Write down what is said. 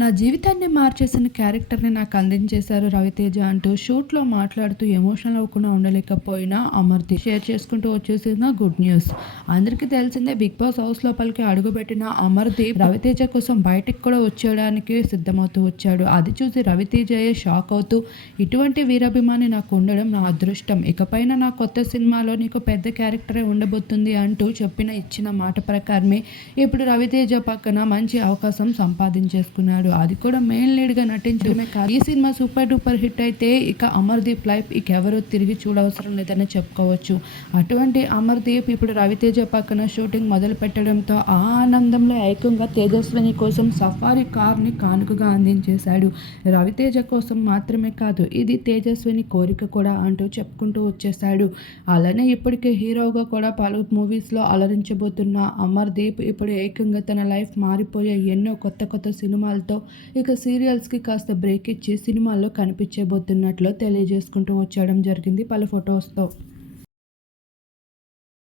నా జీవితాన్ని మార్చేసిన క్యారెక్టర్ని నాకు అందించేశారు రవితేజ అంటూ షూట్లో మాట్లాడుతూ ఎమోషనల్ అవ్వకుండా ఉండలేకపోయినా అమర్తి షేర్ చేసుకుంటూ వచ్చేసిన గుడ్ న్యూస్. అందరికీ తెలిసిందే బిగ్ బాస్ హౌస్ లోపలికి అడుగుపెట్టిన అమర్దీప్ రవితేజ కోసం బయటికి కూడా వచ్చేయడానికి సిద్ధమవుతూ వచ్చాడు. అది చూసి రవితేజయే షాక్ అవుతూ ఇటువంటి వీరాభిమాని నాకు ఉండడం నా అదృష్టం. ఇకపైన నా కొత్త సినిమాలో నీకు పెద్ద క్యారెక్టరే ఉండబోతుంది అంటూ చెప్పిన ఇచ్చిన మాట ప్రకారమే ఇప్పుడు రవితేజ పక్కన మంచి అవకాశం సంపాదించేసుకున్నాడు. అది కూడా మెయిన్ లీడ్గా నటించడమే కాదు. ఈ సినిమా సూపర్ డూపర్ హిట్ అయితే ఇక అమర్దీప్ లైఫ్ ఇక ఎవరు తిరిగి చూడవసరం లేదని చెప్పుకోవచ్చు. అటువంటి అమర్దీప్ ఇప్పుడు రవితేజ పక్కన షూటింగ్ మొదలు పెట్టడంతో ఆ ఆనందంలో ఏకంగా తేజస్విని కోసం సఫారీ కార్ని కానుకగా అందించేశాడు. రవితేజ కోసం మాత్రమే కాదు ఇది తేజస్విని కోరిక కూడా అంటూ చెప్పుకుంటూ వచ్చేసాడు అలానే ఇప్పటికే హీరోగా కూడా పలు మూవీస్లో అలరించబోతున్న అమర్దీప్ ఇప్పుడు ఏకంగా తన లైఫ్ మారిపోయే ఎన్నో కొత్త కొత్త సినిమాలతో ఇక సీరియల్స్కి కాస్త బ్రేక్ ఇచ్చి సినిమాల్లో కనిపించబోతున్నట్లు తెలియజేసుకుంటూ వచ్చేయడం జరిగింది పలు ఫొటోస్తో.